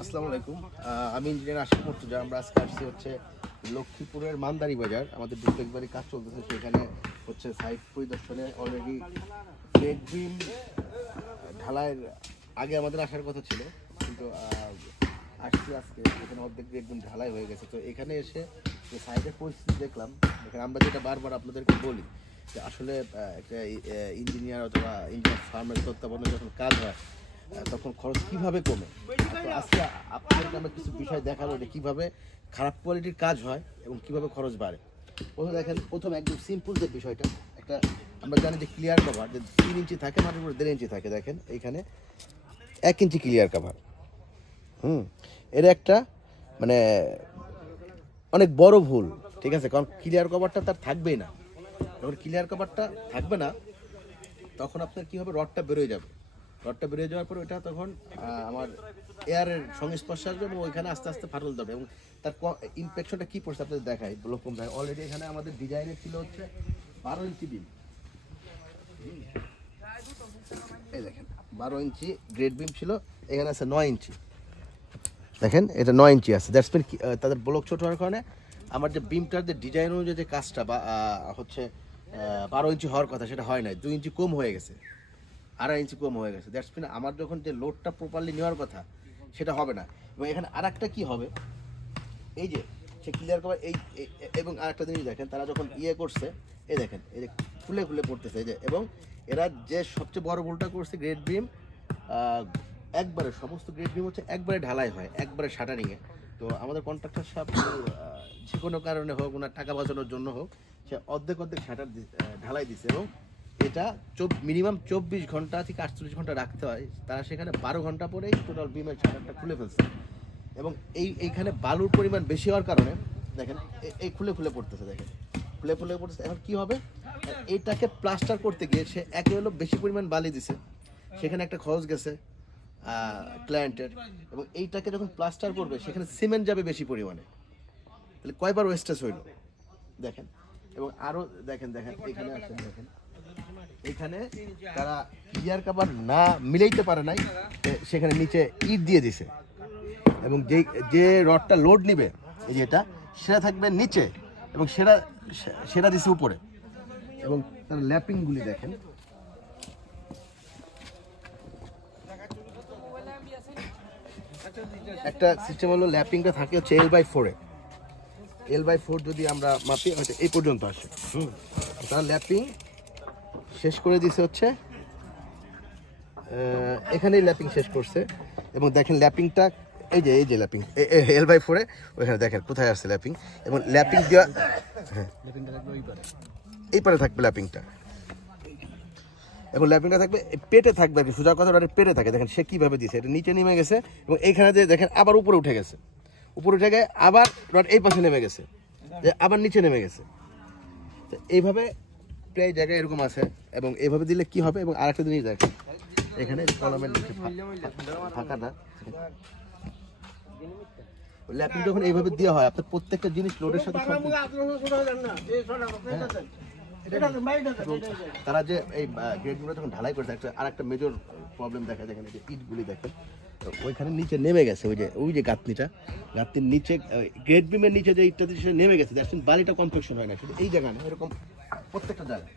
আসসালামু আলাইকুম। আমি ইঞ্জিনিয়ার আশিক মর্তুজা। আমরা আজকে আসছি হচ্ছে লক্ষ্মীপুরের মান্দারি বাজার। আমাদের ডুপ্লেক বাড়ি কাজ চলতেছে, সেখানে হচ্ছে সাইট পরিদর্শনে অলরেডি বিম ঢালাইয়ের আগে আমাদের আসার কথা ছিল, কিন্তু আসছি আজকে। এখানে অর্ধেক বিম ঢালাই হয়ে গেছে। তো এখানে এসে যে সাইটের পরিস্থিতি দেখলাম, এখানে আমরা যেটা বারবার আপনাদেরকে বলি, যে আসলে একটা ইঞ্জিনিয়ার অথবা ইঞ্জিনিয়ার ফার্মের তত্ত্বাবধানে যখন কাজ হয় তখন খরচ কীভাবে কমে? আজকে আপনাদেরকে আমরা কিছু বিষয় দেখাবো যে কীভাবে খারাপ কোয়ালিটির কাজ হয় এবং কীভাবে খরচ বাড়ে। প্রথমে দেখেন, প্রথম একদম সিম্পল যে বিষয়টা, একটা আমরা জানি যে ক্লিয়ার কভার যে তিন ইঞ্চি থাকে, মাটির উপরে দেড় ইঞ্চি থাকে, দেখেন এইখানে এক ইঞ্চি ক্লিয়ার কভার হুম, এর একটা মানে অনেক বড় ভুল, ঠিক আছে? কারণ ক্লিয়ার কভারটা তার থাকবেই না। যখন ক্লিয়ার কভারটা থাকবে না, তখন আপনার কি হবে? রডটা বেরোয় যাবে। রডটা বেরিয়ে যাওয়ার পর ওটা তখন আমার এয়ারের সংস্পর্শে আসবে এবং ওইখানে আস্তে আস্তে ফাটল দেবে এবং তার ইনফেকশনটা কি পড়ছে আপনাদের দেখাই ব্লকম দেখায় অলরেডি এখানে আমাদের ডিজাইনের ছিল হচ্ছে বারো ইঞ্চি বিম এই দেখেন, বারো ইঞ্চি গ্রেড বিম ছিল, এখানে আছে নয় ইঞ্চি। দেখেন, এটা নয় ইঞ্চি আছে। দ্যাটস মিন তাদের ব্লক ছোট হওয়ার কারণে আমার যে বিমটার যে ডিজাইন অনুযায়ী যে কাজটা বা হচ্ছে বারো ইঞ্চি হওয়ার কথা, সেটা হয় নাই। দুই ইঞ্চি কম হয়ে গেছে। আড়াই ইঞ্চি কম হয়ে গেছে। দ্যাটস মিন আমার যখন যে লোডটা প্রপারলি নেওয়ার কথা, সেটা হবে না। এবং এখানে আর একটা কী হবে? এই যে, সে ক্লিয়ার কভার এই এবং আরেকটা জিনিস দেখেন, তারা যখন ইয়ে করছে, এই দেখেন, এই যে খুলে খুলে পড়তেছে এই যে, এবং এরা যে সবচেয়ে বড় ভুলটা করছে গ্রেড বিম একবারে সমস্ত গ্রেড বিম হচ্ছে একবারে ঢালাই হয়, একবারে শাটারিংয়ে তো আমাদের কন্ট্রাক্টর সাহেব যে কোনো কারণে হোক, ওনার টাকা বাঁচানোর জন্য হোক, সে অর্ধেক অর্ধেক শাটার ঢালাই দিছে, এবং এটা মিনিমাম চব্বিশ ঘণ্টা থেকে আটচল্লিশ ঘণ্টা রাখতে হয়। তারা সেখানে বারো ঘণ্টা পরেই টোটাল বিমের শাটারটা খুলে ফেলছে। এবং এই, এইখানে বালুর পরিমাণ বেশি হওয়ার কারণে, দেখেন এই খুলে খুলে পড়তেছে, দেখেন। খুলে খুলে পড়তেছে, এখন কি হবে? এইটাকে প্লাস্টার করতে গিয়ে সে একে হলো বেশি পরিমাণ বালি দিছে। সেখানে একটা খরচ গেছে ক্লায়েন্টের এবং এইটাকে যখন প্লাস্টার করবে, সেখানে সিমেন্ট যাবে বেশি পরিমাণে। তাহলে কয়বার ওয়েস্টেজ হইল? দেখেন। এবং আরও দেখেন দেখেন, এখানে আসেন দেখেন। এখানে তারা ইয়ার কাবার না মিলাইতে পারে নাই সেখানে নিচে ইট দিয়ে দিছে। এবং যে যে রডটা লোড নিবে, এই যে এটা, সেটা থাকবে নিচে, এবং সেটা সেটা দিছে উপরে। এবং তার ল্যাপিংগুলি দেখেন। একটা সিস্টেম হলো ল্যাপিংটা থাকে হচ্ছে এল বাই ফোরে এল বাই ফোর যদি আমরা মাপি, হয়তো এই পর্যন্ত আসে। হুম তার ল্যাপিং শেষ করে দিছে হচ্ছে এখানেই ল্যাপিং শেষ করছে। এবং দেখেন ল্যাপিংটা, এই যে এই যে ল্যাপিং এল বাই ফোরে ওইখানে দেখেন কোথায় আসছে ল্যাপিং। এবং ল্যাপিং দেওয়া হ্যাঁ এই পারে থাকবে ল্যাপিংটা। এবং ল্যাপিংটা থাকবে পেটে থাকবে আর কি, সোজা কথা পেটে থাকে। দেখেন সে কীভাবে দিছে, এটা নিচে নেমে গেছে, এবং এইখানে যে দেখেন আবার উপরে উঠে গেছে। উপরে উঠে গিয়ে আবার রড এই পাশে নেমে গেছে আবার নিচে নেমে গেছে। তো এইভাবে প্রায় জায়গায় এরকম আছে। এবং এভাবে দিলে কি হবে? এবং আরেকটা জিনিস দেখেন এখানে কলমের নিচে ফাঁকাটা ল্যাপিং যখন এইভাবে দেওয়া হয় আপনার প্রত্যেকটা জিনিস লোডের সাথে তারা যে এই গ্রেডগুলো যখন ঢালাই করছে একটা আর একটা মেজর প্রবলেম দেখা যায় এখানে যে ইটগুলি দেখেন তো ওইখানে নিচে নেমে গেছে ওই যে ওই যে গাঁথনিটা। গাঁথনির নিচে গ্রেড বিমের নিচে যে ইটটা সেটা নেমে গেছে। দ্যাটস মিন বালিটা কনফেকশন হয় না শুধু এই জায়গা না এরকম প্রত্যেকটা জায়গায়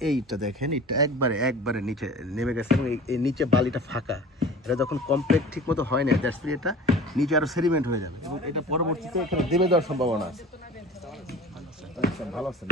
এইটা দেখেন, এটা একবারে একবারে নিচে নেমে গেছে এবং এই- নিচে বালিটা ফাঁকা। এটা যখন কমপ্লিট ঠিক মতো হয় না এটা নিচে আরও সেরিমেন্ট হয়ে যাবে। এবং এটা পরবর্তীতে এখানে দেবে দেওয়ার সম্ভাবনা আছে। আচ্ছা, ভালো আছেন।